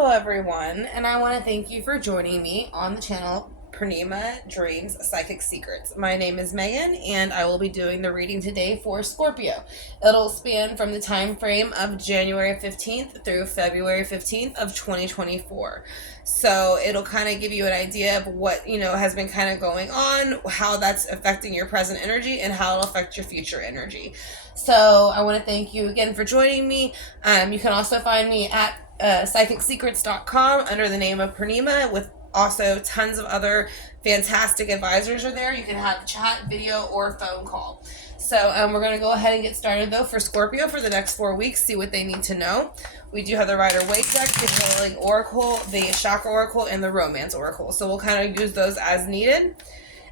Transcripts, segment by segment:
Hello everyone, and I want to thank you for joining me on the channel Purnima Dreams Psychic Secrets. My name is Megan, and I will be doing the reading today for Scorpio. It'll span from the time frame of January 15th through February 15th of 2024. So it'll kind of give you an idea of what, has been kind of going on, how that's affecting your present energy, and how it'll affect your future energy. So I want to thank you again for joining me. You can also find me at psychicsecrets.com under the name of Purnima, with also tons of other fantastic advisors are there. You can have chat, video, or phone call. So we're going to go ahead and get started though for Scorpio for the next 4 weeks, see what they need to know. We do have the Rider-Waite deck, the Healing Oracle, the Chakra Oracle, and the Romance Oracle. So we'll kind of use those as needed.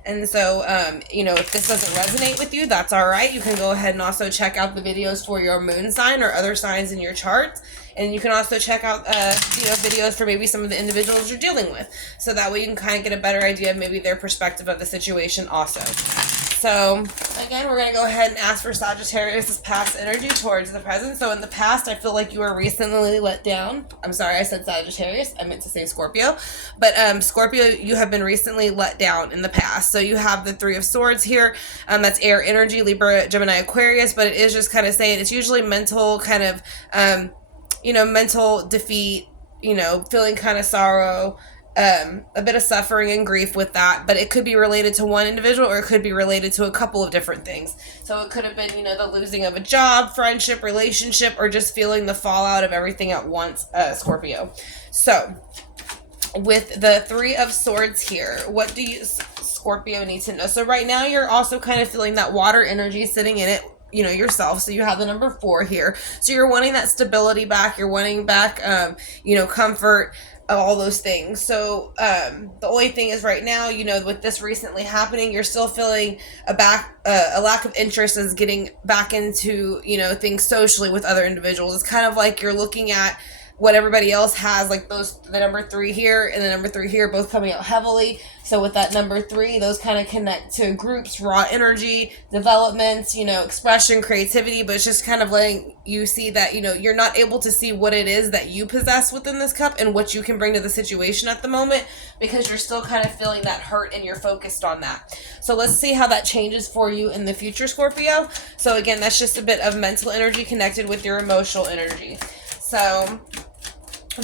And so, if this doesn't resonate with you, that's all right. You can go ahead and also check out the videos for your moon sign or other signs in your chart. And you can also check out, videos for maybe some of the individuals you're dealing with. So that way you can kind of get a better idea of maybe their perspective of the situation also. So, again, we're going to go ahead and ask for Sagittarius' past energy towards the present. So, in the past, I feel like you were recently let down. I'm sorry, I said Sagittarius. I meant to say Scorpio. But, Scorpio, you have been recently let down in the past. So, you have the Three of Swords here. That's air energy, Libra, Gemini, Aquarius. But it is just kind of saying it's usually mental kind of, mental defeat, feeling kind of sorrow. A bit of suffering and grief with that, but it could be related to one individual or it could be related to a couple of different things. So it could have been, the losing of a job, friendship, relationship, or just feeling the fallout of everything at once, Scorpio. So with the Three of Swords here, what do you, Scorpio, need to know? So right now you're also kind of feeling that water energy sitting in it, yourself. So you have the number 4 here. So you're wanting that stability back. You're wanting back, comfort, all those things. So the only thing is right now, with this recently happening, you're still feeling a lack of interest as getting back into, things socially with other individuals. It's kind of like you're looking at what everybody else has, like the number 3 here and the number 3 here, both coming out heavily. So with that number 3, those kind of connect to groups, raw energy, development, expression, creativity, but it's just kind of letting you see that, you're not able to see what it is that you possess within this cup and what you can bring to the situation at the moment, because you're still kind of feeling that hurt and you're focused on that. So let's see how that changes for you in the future, Scorpio. So again, that's just a bit of mental energy connected with your emotional energy. So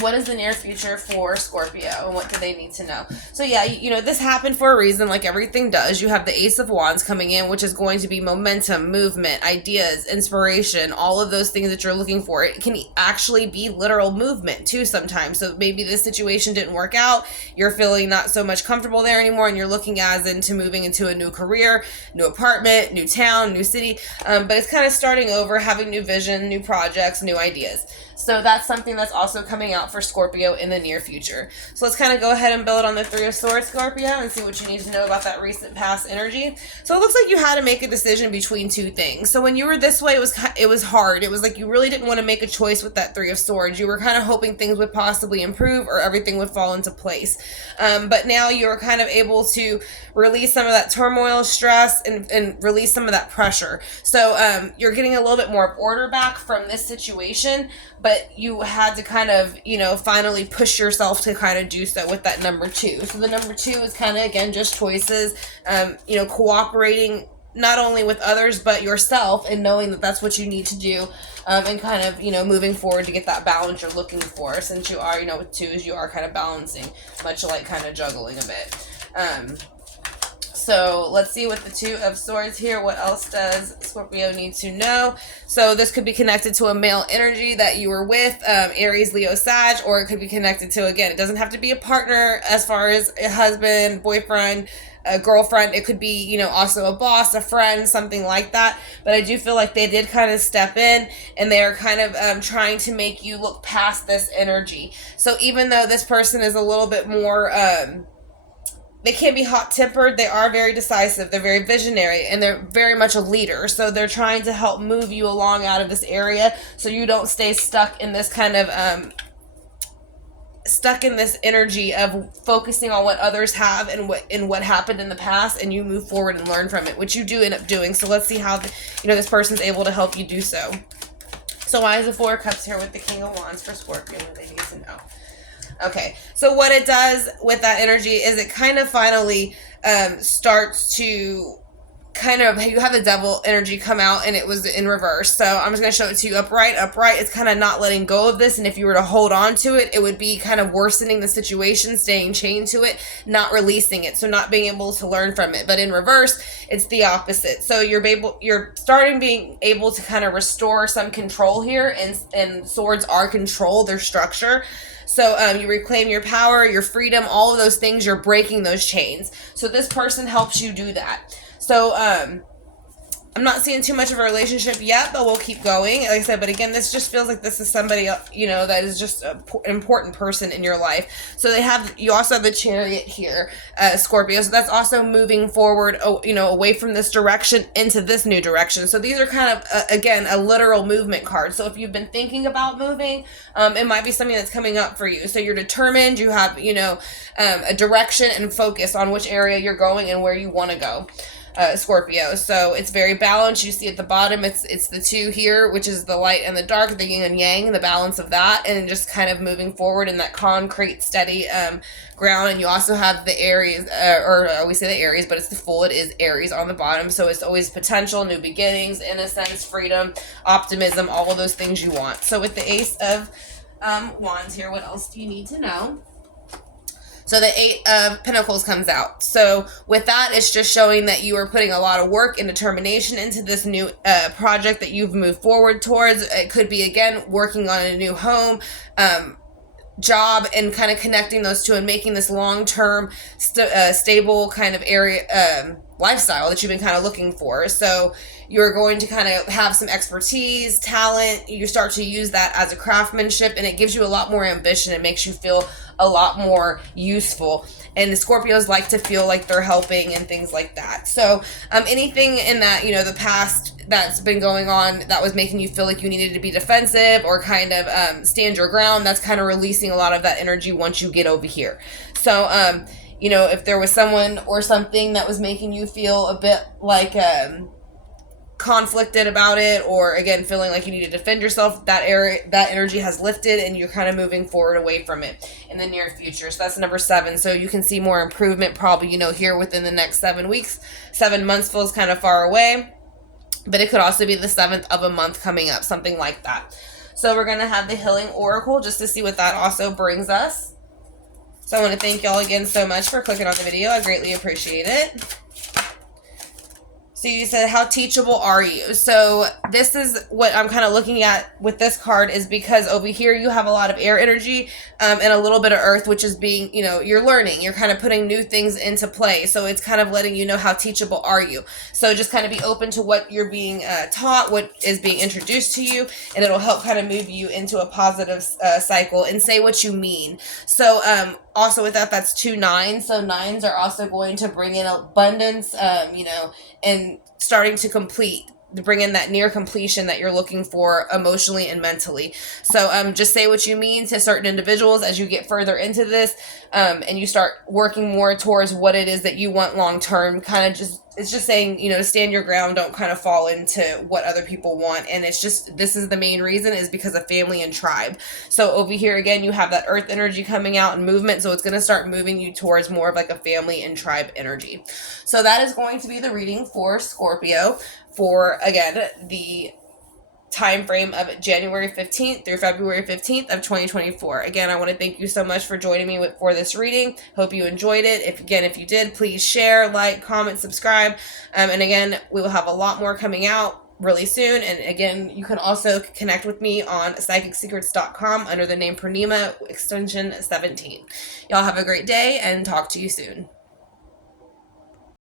what is the near future for Scorpio and what do they need to know? So yeah, this happened for a reason, like everything does. You have the Ace of Wands coming in, which is going to be momentum, movement, ideas, inspiration, all of those things that you're looking for. It can actually be literal movement too sometimes. So maybe this situation didn't work out. You're feeling not so much comfortable there anymore, and you're looking as into moving into a new career, new apartment, new town, new city. But it's kind of starting over, having new vision, new projects, new ideas. So that's something that's also coming out for Scorpio in the near future. So let's kind of go ahead and build on the Three of Swords, Scorpio, and see what you need to know about that recent past energy. So it looks like you had to make a decision between two things. So when you were this way, it was hard. It was like you really didn't want to make a choice with that Three of Swords. You were kind of hoping things would possibly improve or everything would fall into place. But now you're kind of able to release some of that turmoil, stress, and release some of that pressure. So you're getting a little bit more order back from this situation, but you had to kind of, finally push yourself to kind of do so with that number 2. So the number 2 is kind of, again, just choices, cooperating not only with others, but yourself, and knowing that that's what you need to do, and kind of, moving forward to get that balance you're looking for. Since you are, with 2s, you are kind of balancing, much like kind of juggling a bit. So let's see with the Two of Swords here, what else does Scorpio need to know? So this could be connected to a male energy that you were with, Aries, Leo, Sag, or it could be connected to, again, it doesn't have to be a partner as far as a husband, boyfriend, a girlfriend. It could be, also a boss, a friend, something like that. But I do feel like they did kind of step in, and they are kind of trying to make you look past this energy. So even though this person is a little bit more they can't be hot-tempered, they are very decisive, they're very visionary, and they're very much a leader. So they're trying to help move you along out of this area so you don't stay stuck in this kind of stuck in this energy of focusing on what others have and what happened in the past, and you move forward and learn from it, which you do end up doing. So let's see how this person's able to help you do so. So why is the Four of Cups here with the King of Wands for Scorpio? What they need to know. Okay, so what it does with that energy is it kind of finally starts to kind of, you have the devil energy come out and it was in reverse. So I'm just going to show it to you. Upright, it's kind of not letting go of this, and if you were to hold on to it, it would be kind of worsening the situation, staying chained to it, not releasing it, so not being able to learn from it. But in reverse, it's the opposite. So you're starting being able to kind of restore some control here, and swords are control, their structure. So you reclaim your power, your freedom, all of those things. You're breaking those chains. So this person helps you do that. So I'm not seeing too much of a relationship yet, but we'll keep going. Like I said, but again, this just feels like this is somebody, that is just an important person in your life. So you also have the Chariot here, Scorpio. So that's also moving forward, away from this direction into this new direction. So these are kind of, again, a literal movement card. So if you've been thinking about moving, it might be something that's coming up for you. So you're determined, you have, a direction and focus on which area you're going and where you want to go. Scorpio. So it's very balanced. You see at the bottom, it's the two here, which is the light and the dark, the yin and yang, the balance of that, and just kind of moving forward in that concrete, steady ground. And you also have the Aries, we say the Aries, but it's the full. It is Aries on the bottom. So it's always potential, new beginnings, innocence, freedom, optimism, all of those things you want. So with the Ace of Wands here, what else do you need to know? So the Eight of Pentacles comes out. So with that, it's just showing that you are putting a lot of work and determination into this new project that you've moved forward towards. It could be, again, working on a new home, job, and kind of connecting those two and making this long-term stable kind of area lifestyle that you've been kind of looking for. So you're going to kind of have some expertise, talent. You start to use that as a craftsmanship, and it gives you a lot more ambition. It makes you feel a lot more useful. And the Scorpios like to feel like they're helping and things like that. So anything in that, the past that's been going on that was making you feel like you needed to be defensive or kind of stand your ground, that's kind of releasing a lot of that energy once you get over here. So, if there was someone or something that was making you feel a bit like conflicted about it, or again feeling like you need to defend yourself, that energy has lifted, and you're kind of moving forward away from it in the near future. So that's number 7. So you can see more improvement probably here within the next 7 weeks. 7 months feels kind of far away, but it could also be the 7th of a month coming up, something like that. So we're going to have the Healing Oracle just to see what that also brings us. So I want to thank y'all again so much for clicking on the video. I greatly appreciate it. So you said, how teachable are you? So this is what I'm kind of looking at with this card, is because over here you have a lot of air energy and a little bit of earth, which is being, you're learning. You're kind of putting new things into play. So it's kind of letting you know how teachable are you. So just kind of be open to what you're being taught, what is being introduced to you, and it'll help kind of move you into a positive cycle, and say what you mean. So also with that, that's 2 9s. So 9s are also going to bring in abundance, and starting to bring in that near completion that you're looking for emotionally and mentally. So just say what you mean to certain individuals as you get further into this, and you start working more towards what it is that you want long term. It's just saying, stand your ground, don't kind of fall into what other people want. And it's just, this is the main reason, is because of family and tribe. So over here, again, you have that earth energy coming out and movement. So it's going to start moving you towards more of like a family and tribe energy. So that is going to be the reading for Scorpio for, again, the time frame of January 15th through February 15th of 2024. Again, I want to thank you so much for joining me for this reading. Hope you enjoyed it. If you did, please share, like, comment, subscribe. And again, we will have a lot more coming out really soon. And again, you can also connect with me on psychicsecrets.com under the name Purnima, extension 17. Y'all have a great day, and talk to you soon.